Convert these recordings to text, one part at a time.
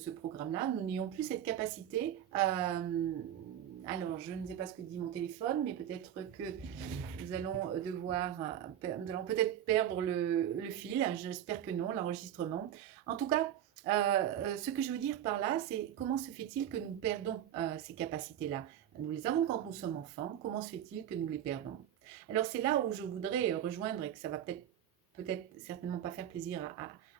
ce programme-là, nous n'ayons plus cette capacité. Alors, je ne sais pas ce que dit mon téléphone, mais peut-être que nous allons nous allons peut-être perdre le fil. J'espère que non, l'enregistrement. En tout cas, ce que je veux dire par là, c'est comment se fait-il que nous perdons ces capacités-là? Nous les avons quand nous sommes enfants. Comment se fait-il que nous les perdons? Alors, c'est là où je voudrais rejoindre, et que ça va peut-être certainement pas faire plaisir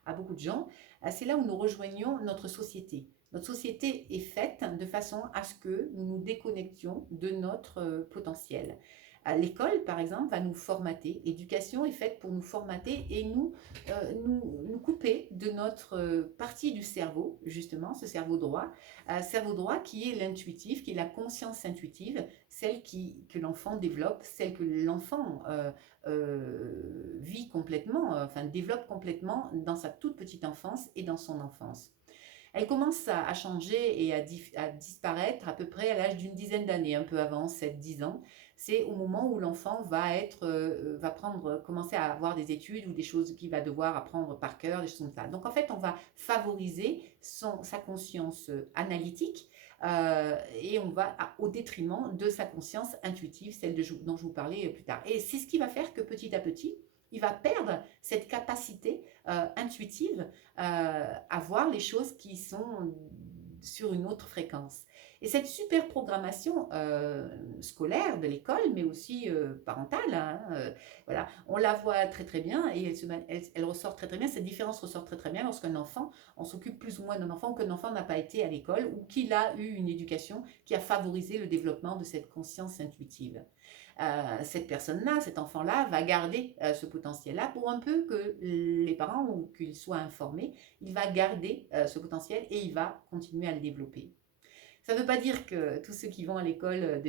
à beaucoup de gens, c'est là où nous rejoignons notre société. Notre société est faite de façon à ce que nous nous déconnections de notre potentiel. L'école, par exemple, va nous formater. L'éducation est faite pour nous formater et nous couper de notre partie du cerveau, justement, ce cerveau droit qui est l'intuitif, qui est la conscience intuitive, que l'enfant développe, celle que l'enfant vit complètement, enfin développe complètement dans sa toute petite enfance et dans son enfance. Elle commence à changer et à disparaître à peu près à l'âge d'une dizaine d'années, un peu avant 7-10 ans. C'est au moment où l'enfant commencer à avoir des études ou des choses qu'il va devoir apprendre par cœur, des choses comme ça. Donc en fait, on va favoriser sa conscience analytique et on va au détriment de sa conscience intuitive, dont je vous parlais plus tard. Et c'est ce qui va faire que petit à petit, il va perdre cette capacité intuitive à voir les choses qui sont sur une autre fréquence. Et cette super programmation scolaire de l'école, mais aussi parentale, hein, voilà, on la voit très très bien et elle ressort très très bien. Cette différence ressort très très bien lorsqu'un enfant, on s'occupe plus ou moins d'un enfant, ou qu'un enfant n'a pas été à l'école ou qu'il a eu une éducation qui a favorisé le développement de cette conscience intuitive. Cette personne-là, cet enfant-là, va garder ce potentiel-là pour un peu que les parents ou qu'ils soient informés, il va garder ce potentiel et il va continuer à le développer. Ça ne veut pas dire que tous ceux qui vont à l'école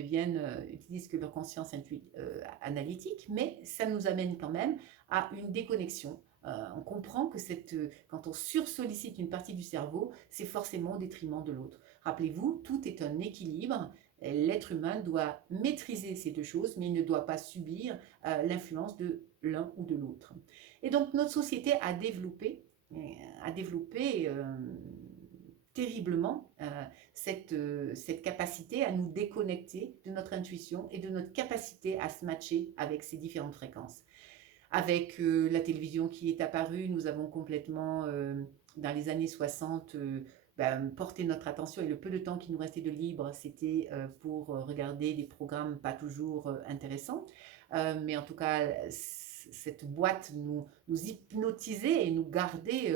utilisent que leur conscience analytique, mais ça nous amène quand même à une déconnexion. On comprend que quand on sursollicite une partie du cerveau, c'est forcément au détriment de l'autre. Rappelez-vous, tout est un équilibre. L'être humain doit maîtriser ces deux choses, mais il ne doit pas subir l'influence de l'un ou de l'autre. Et donc notre société a développé terriblement cette capacité à nous déconnecter de notre intuition et de notre capacité à se matcher avec ces différentes fréquences. Avec la télévision qui est apparue, nous avons complètement, dans les années 60, porté notre attention et le peu de temps qui nous restait de libre, c'était pour regarder des programmes pas toujours intéressants. Mais en tout cas, cette boîte nous hypnotisait et nous gardait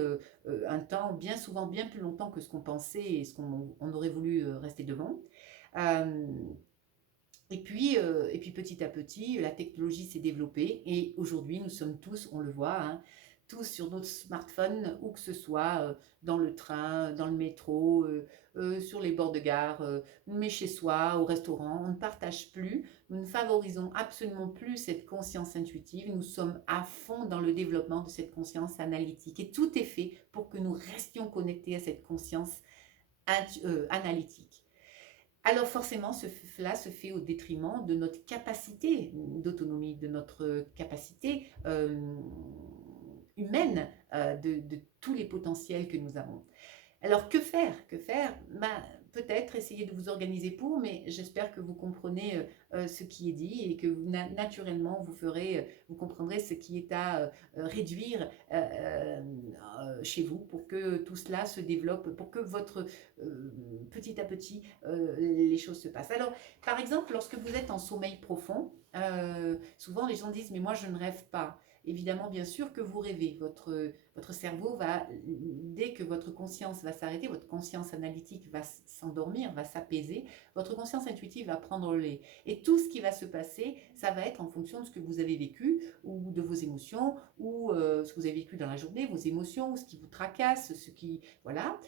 un temps, bien souvent, bien plus longtemps que ce qu'on pensait et ce qu'on aurait voulu rester devant. Euh, et puis petit à petit, la technologie s'est développée et aujourd'hui, nous sommes tous, on le voit, hein, tous sur notre smartphone, où que ce soit, dans le train, dans le métro, sur les bords de gare, mais chez soi, au restaurant, on ne partage plus, nous ne favorisons absolument plus cette conscience intuitive, nous sommes à fond dans le développement de cette conscience analytique et tout est fait pour que nous restions connectés à cette conscience analytique. Alors forcément, cela se fait au détriment de notre capacité d'autonomie, de notre capacité humaine, de tous les potentiels que nous avons. Alors que faire? Que faire? Peut-être essayer de vous organiser pour, mais j'espère que vous comprenez ce qui est dit et que naturellement vous comprendrez ce qui est à réduire chez vous pour que tout cela se développe, pour que petit à petit les choses se passent. Alors, par exemple, lorsque vous êtes en sommeil profond, souvent les gens disent mais moi je ne rêve pas. Évidemment, bien sûr que vous rêvez. Votre cerveau va, dès que votre conscience va s'arrêter, votre conscience analytique va s'endormir, va s'apaiser, votre conscience intuitive va prendre le lait. Et tout ce qui va se passer, ça va être en fonction de ce que vous avez vécu, ou de vos émotions, ou ce que vous avez vécu dans la journée, vos émotions, ce qui vous tracasse, voilà.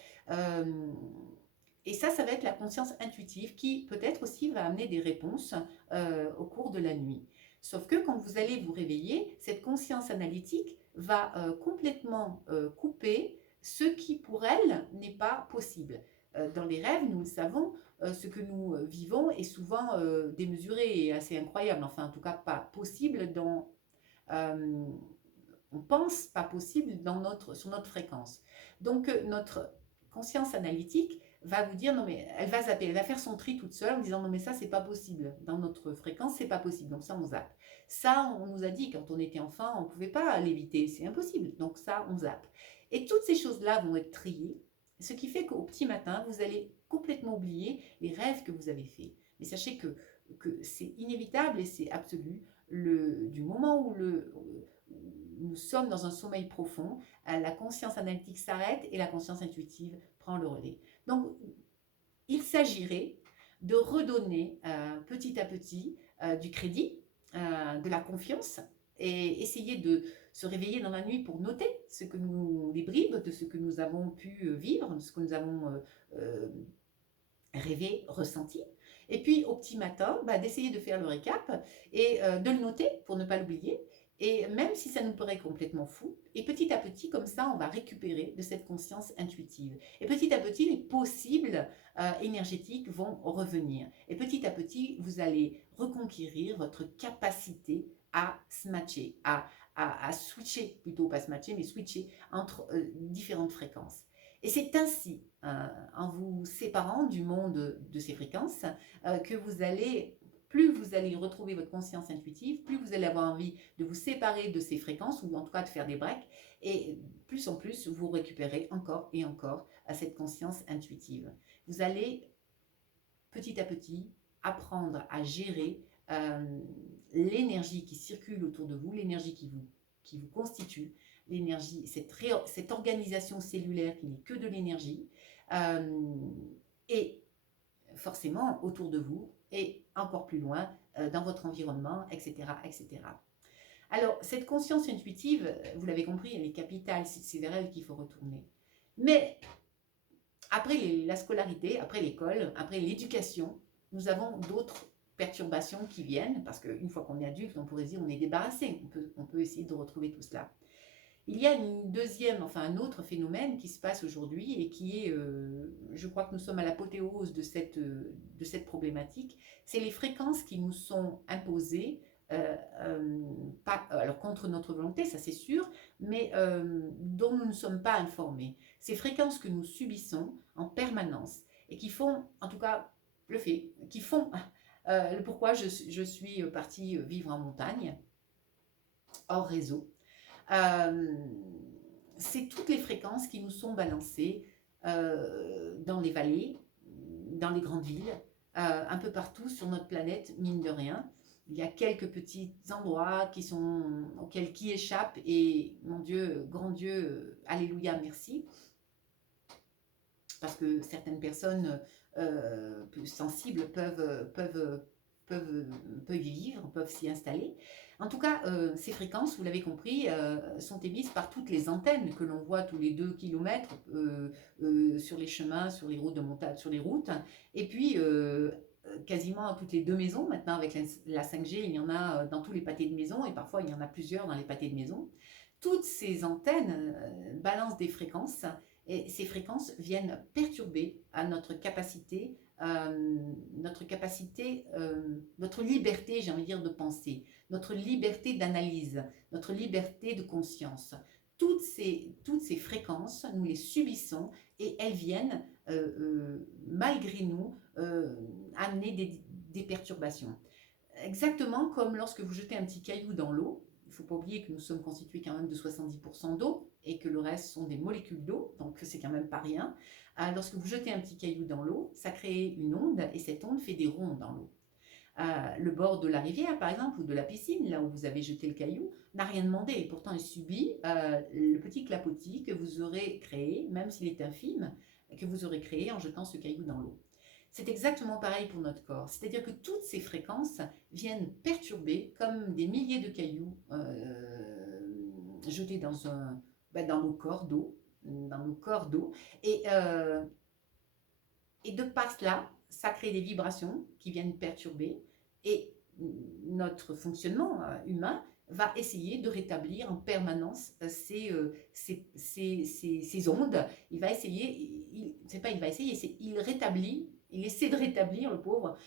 Et ça va être la conscience intuitive qui peut-être aussi va amener des réponses au cours de la nuit. Sauf que quand vous allez vous réveiller, cette conscience analytique va complètement couper ce qui pour elle n'est pas possible. Dans les rêves, nous le savons, ce que nous vivons est souvent démesuré et assez incroyable, enfin en tout cas pas possible on pense pas possible sur notre fréquence. Donc notre conscience analytique va vous dire, non mais elle va zapper, elle va faire son tri toute seule en disant non mais ça c'est pas possible, dans notre fréquence c'est pas possible, donc ça on zappe. Ça on nous a dit quand on était enfant on pouvait pas l'éviter, c'est impossible, donc ça on zappe. Et toutes ces choses-là vont être triées, ce qui fait qu'au petit matin vous allez complètement oublier les rêves que vous avez faits. Mais sachez que c'est inévitable et c'est absolu, du moment où nous sommes dans un sommeil profond, la conscience analytique s'arrête et la conscience intuitive prend le relais. Donc, il s'agirait de redonner petit à petit du crédit, de la confiance et essayer de se réveiller dans la nuit pour noter les bribes de ce que nous avons pu vivre, de ce que nous avons rêvé, ressenti. Et puis au petit matin, d'essayer de faire le récap et de le noter pour ne pas l'oublier. Et même si ça nous paraît complètement fou, et petit à petit, comme ça, on va récupérer de cette conscience intuitive. Et petit à petit, les possibles énergétiques vont revenir. Et petit à petit, vous allez reconquérir votre capacité à se matcher, à switcher, plutôt pas se matcher, mais switcher entre différentes fréquences. Et c'est ainsi, en vous séparant du monde de ces fréquences, que plus vous allez retrouver votre conscience intuitive, plus vous allez avoir envie de vous séparer de ces fréquences, ou en tout cas de faire des breaks, et plus en plus, vous récupérez encore et encore à cette conscience intuitive. Vous allez, petit à petit, apprendre à gérer l'énergie qui circule autour de vous, l'énergie qui vous constitue, l'énergie, cette organisation cellulaire qui n'est que de l'énergie, et forcément autour de vous et encore plus loin dans votre environnement, etc., etc. Alors, cette conscience intuitive, vous l'avez compris, elle est capitale, c'est vers elle qu'il faut retourner. Mais après la scolarité, après l'école, après l'éducation, nous avons d'autres perturbations qui viennent, parce qu'une fois qu'on est adulte, on pourrait dire on est débarrassé, on peut essayer de retrouver tout cela. Il y a un autre phénomène qui se passe aujourd'hui et qui est, je crois que nous sommes à l'apothéose de cette problématique, c'est les fréquences qui nous sont imposées, alors contre notre volonté, ça c'est sûr, mais dont nous ne sommes pas informés. Ces fréquences que nous subissons en permanence et qui font, en tout cas, qui font le pourquoi je suis partie vivre en montagne, hors réseau. C'est toutes les fréquences qui nous sont balancées dans les vallées, dans les grandes villes, un peu partout sur notre planète, mine de rien. Il y a quelques petits endroits qui échappent et, mon Dieu, grand Dieu, alléluia, merci. Parce que certaines personnes plus sensibles peuvent y vivre, peuvent s'y installer. En tout cas, ces fréquences, vous l'avez compris, sont émises par toutes les antennes que l'on voit tous les 2 km sur les chemins, sur les routes de montagne, sur les routes. Et puis, quasiment à toutes les 2 maisons, maintenant avec la 5G, il y en a dans tous les pâtés de maison, et parfois il y en a plusieurs dans les pâtés de maison. Toutes ces antennes balancent des fréquences, et ces fréquences viennent perturber à notre capacité, notre liberté, j'ai envie de dire, de penser, notre liberté d'analyse, notre liberté de conscience. Toutes ces fréquences, nous les subissons et elles viennent, malgré nous, amener des perturbations. Exactement comme lorsque vous jetez un petit caillou dans l'eau. Il ne faut pas oublier que nous sommes constitués quand même de 70% d'eau et que le reste sont des molécules d'eau, donc c'est quand même pas rien. Lorsque vous jetez un petit caillou dans l'eau, ça crée une onde et cette onde fait des rondes dans l'eau. Le bord de la rivière, par exemple, ou de la piscine, là où vous avez jeté le caillou, n'a rien demandé et pourtant il subit le petit clapotis que vous aurez créé, même s'il est infime, que vous aurez créé en jetant ce caillou dans l'eau. C'est exactement pareil pour notre corps, c'est-à-dire que toutes ces fréquences viennent perturber comme des milliers de cailloux jetés dans nos corps d'eau, et de par cela, ça crée des vibrations qui viennent perturber et notre fonctionnement humain va essayer de rétablir en permanence ces ondes. Il essaie de rétablir, le pauvre,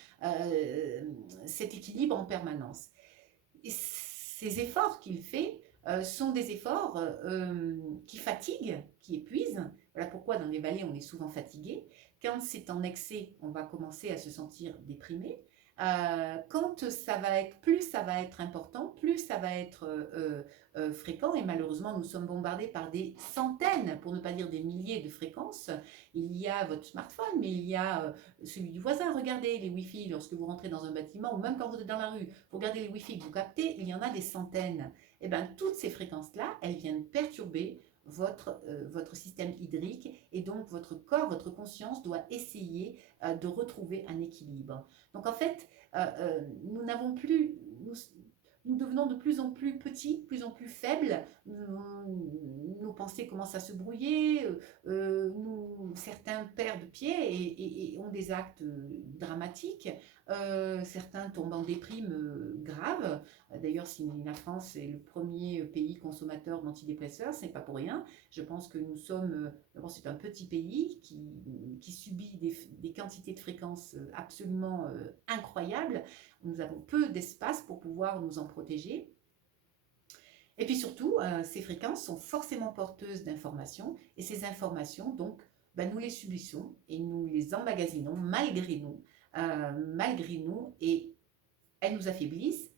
cet équilibre en permanence. Et ces efforts qu'il fait sont des efforts qui fatiguent, qui épuisent. Voilà pourquoi dans les vallées, on est souvent fatigué. Quand c'est en excès, on va commencer à se sentir déprimé. Quand ça va être, plus ça va être important, plus ça va être fréquent, et malheureusement nous sommes bombardés par des centaines, pour ne pas dire des milliers de fréquences. Il y a votre smartphone, mais il y a celui du voisin. Regardez les Wi-Fi lorsque vous rentrez dans un bâtiment, ou même quand vous êtes dans la rue, vous regardez les Wi-Fi que vous captez, il y en a des centaines. Et bien toutes ces fréquences-là, elles viennent perturber votre système hydrique, et donc votre corps, votre conscience doit essayer de retrouver un équilibre. Donc en fait, nous n'avons plus, nous devenons de plus en plus petits, de plus en plus faibles, nos pensées commencent à se brouiller, certains perdent pied et ont des actes dramatiques, certains tombent en déprime grave. D'ailleurs, si la France est le premier pays consommateur d'antidépresseurs, ce n'est pas pour rien. Je pense que nous sommes, d'abord c'est un petit pays qui subit des quantités de fréquences absolument incroyables. Nous avons peu d'espace pour pouvoir nous en protéger. Et puis surtout, ces fréquences sont forcément porteuses d'informations, et ces informations, donc, nous les subissons et nous les emmagasinons malgré nous, et elles nous affaiblissent,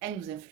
elles nous influencent,